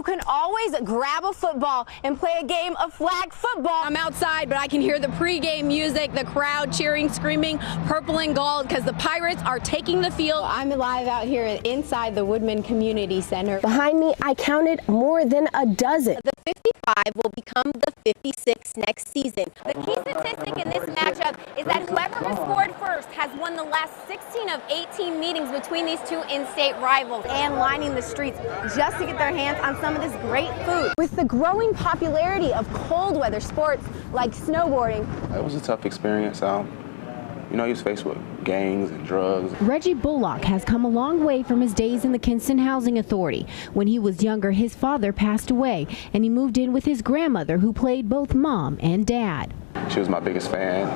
you can always grab a football and play a game of flag football. I'm outside, but I can hear the pregame music, the crowd cheering, screaming purple and gold because the Pirates are taking the field. I'm live out here inside the Woodman Community Center. Behind me, I counted more than a dozen. The 55 will become the 56 next season. The key statistic in this matchup is that whoever has scored first has won the last 16 of 18 meetings between these two in-state rivals. And lining the streets just to get their hands on some of this great food. With the growing popularity of cold weather sports like snowboarding. It was a tough experience. You know, he was faced with gangs and drugs. Reggie Bullock has come a long way from his days in the Kinston Housing Authority. When he was younger, his father passed away, and he moved in with his grandmother, who played both mom and dad. She was my biggest fan.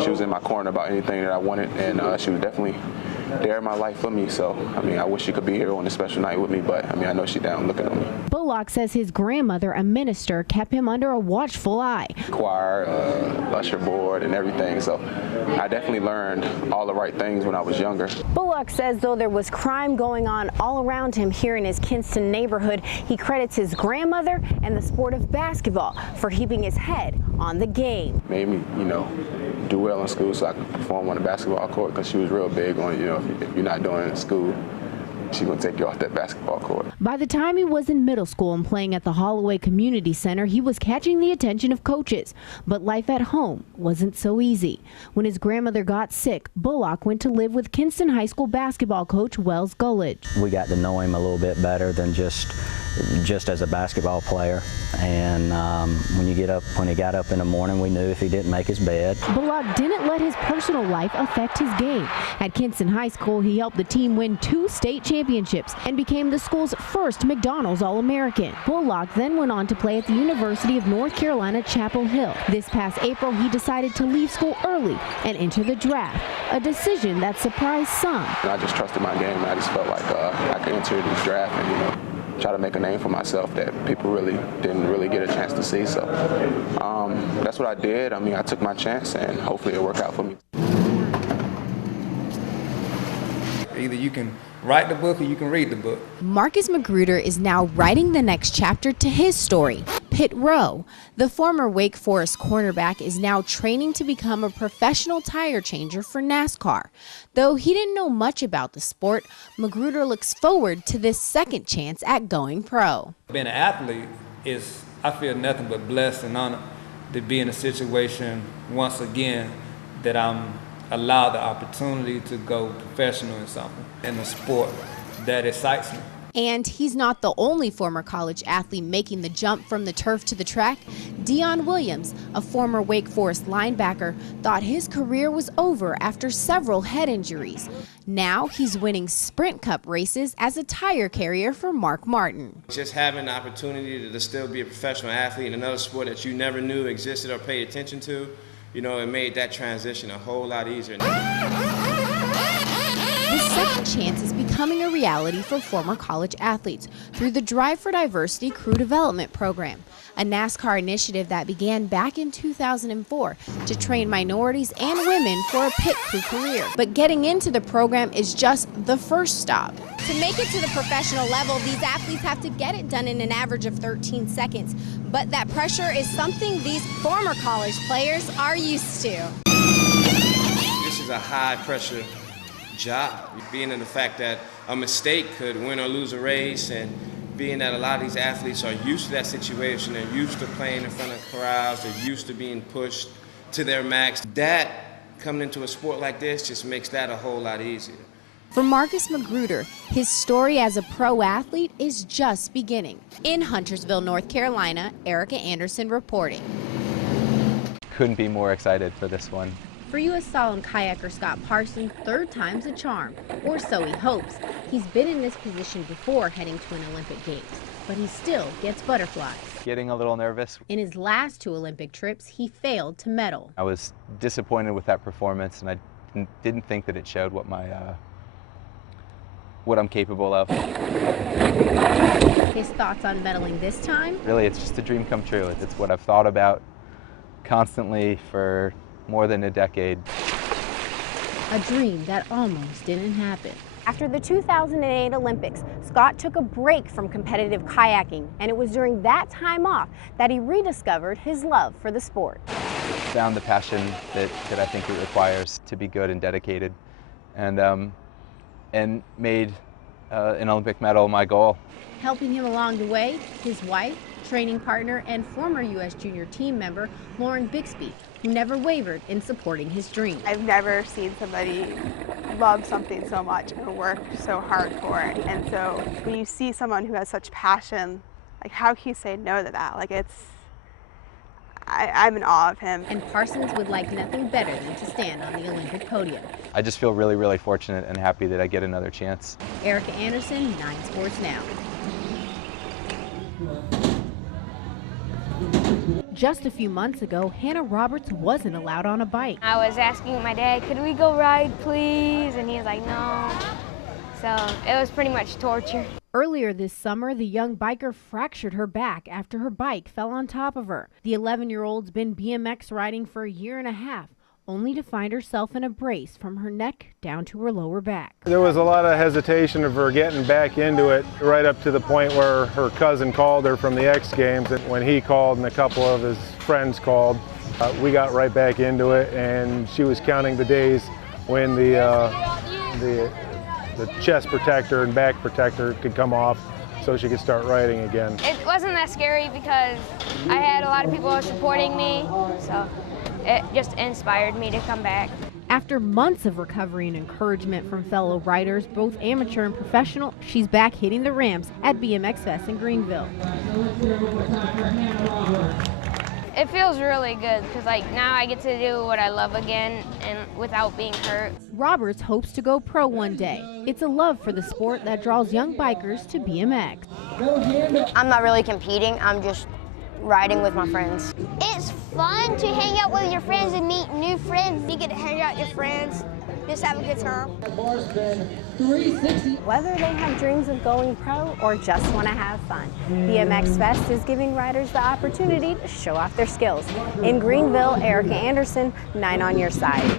She was in my corner about anything that I wanted, and she was definitely there in my life for me. So, I mean, I wish she could be here on a special night with me, but I mean, I know she's down looking at me. Bullock says his grandmother, a minister, kept him under a watchful eye. Choir, usher board, and everything. So, I definitely learned all the right things when I was younger. Bullock says though there was crime going on all around him here in his Kinston neighborhood, he credits his grandmother and the sport of basketball for keeping his head on the game. Made me, you know, do well in school so I could perform on the basketball court, because she was real big on, you know, if you're not doing it in school, she's going to take you off that basketball court. By the time he was in middle school and playing at the Holloway Community Center, he was catching the attention of coaches. But life at home wasn't so easy. When his grandmother got sick, Bullock went to live with Kinston High School basketball coach Wells Gullidge. We got to know him a little bit better than just as a basketball player. And when he got up in the morning, we knew if he didn't make his bed. Bullock didn't let his personal life affect his game. At Kinston High School, he helped the team win 2 state championships and became the school's first McDonald's All-American. Bullock then went on to play at the University of North Carolina, Chapel Hill. This past April, he decided to leave school early and enter the draft, a decision that surprised some. I just trusted my game, and I just felt like I could enter this draft and, you know, try to make a name for myself that people didn't really get a chance to see. So that's what I did. I mean, I took my chance, and hopefully it'll work out for me. Either you can write the book or you can read the book. Marcus Magruder is now writing the next chapter to his story. Pit Row, the former Wake Forest cornerback, is now training to become a professional tire changer for NASCAR. Though he didn't know much about the sport, Magruder looks forward to this second chance at going pro. Being an athlete is, I feel, nothing but blessed and honored to be in a situation once again that I'm allowed the opportunity to go professional in something, in a sport that excites me. And he's not the only former college athlete making the jump from the turf to the track. Deion Williams, a former Wake Forest linebacker, thought his career was over after several head injuries. Now he's winning Sprint Cup races as a tire carrier for Mark Martin. Just having the opportunity to still be a professional athlete in another sport that you never knew existed or paid attention to, you know, it made that transition a whole lot easier. This second chance is becoming a reality for former college athletes through the Drive for Diversity Crew Development Program, a NASCAR initiative that began back in 2004 to train minorities and women for a pit crew career. But getting into the program is just the first stop. To make it to the professional level, these athletes have to get it done in an average of 13 seconds. But that pressure is something these former college players are used to. This is a high-pressure job, being in the fact that a mistake could win or lose a race, and being that a lot of these athletes are used to that situation, they're used to playing in front of crowds, they're used to being pushed to their max. That, coming into a sport like this, just makes that a whole lot easier. For Marcus Magruder, his story as a pro athlete is just beginning. In Huntersville, North Carolina, Erica Anderson reporting. Couldn't be more excited for this one. For U.S. slalom kayaker Scott Parson, third time's a charm, or so he hopes. He's been in this position before heading to an Olympic Games, but he still gets butterflies. Getting a little nervous. In his last 2 Olympic trips, he failed to medal. I was disappointed with that performance, and I didn't think that it showed what I'm capable of. His thoughts on medaling this time? Really, it's just a dream come true. It's what I've thought about constantly for more than a decade. A dream that almost didn't happen. After the 2008 Olympics, Scott took a break from competitive kayaking, and it was during that time off that he rediscovered his love for the sport. Found the passion that I think it requires to be good and dedicated, and made an Olympic medal my goal. Helping him along the way, his wife, training partner, and former U.S. junior team member, Lauren Bixby, who never wavered in supporting his dream. I've never seen somebody love something so much and work so hard for it. And so when you see someone who has such passion, like how can you say no to that? Like I'm in awe of him. And Parsons would like nothing better than to stand on the Olympic podium. I just feel really, really fortunate and happy that I get another chance. Erica Anderson, 9 Sports Now. Just a few months ago, Hannah Roberts wasn't allowed on a bike. I was asking my dad, could we go ride, please? And he was like, no. So it was pretty much torture. Earlier this summer, the young biker fractured her back after her bike fell on top of her. The 11-year-old's been BMX riding for a year and a half, only to find herself in a brace from her neck down to her lower back. There was a lot of hesitation of her getting back into it, right up to the point where her cousin called her from the X Games. And when he called and a couple of his friends called, we got right back into it, and she was counting the days when the chest protector and back protector could come off so she could start riding again. It wasn't that scary because I had a lot of people supporting me, so it just inspired me to come back. After months of recovery and encouragement from fellow riders, both amateur and professional, she's back hitting the ramps at BMX Fest in Greenville. It feels really good because now I get to do what I love again and without being hurt. Roberts hopes to go pro one day. It's a love for the sport that draws young bikers to BMX. I'm not really competing, I'm just riding with my friends. It's fun to hang out with your friends and meet new friends. You get to hang out with your friends, just have a good time. Whether they have dreams of going pro or just want to have fun, BMX Fest is giving riders the opportunity to show off their skills. In Greenville, Erica Anderson, 9 on your side.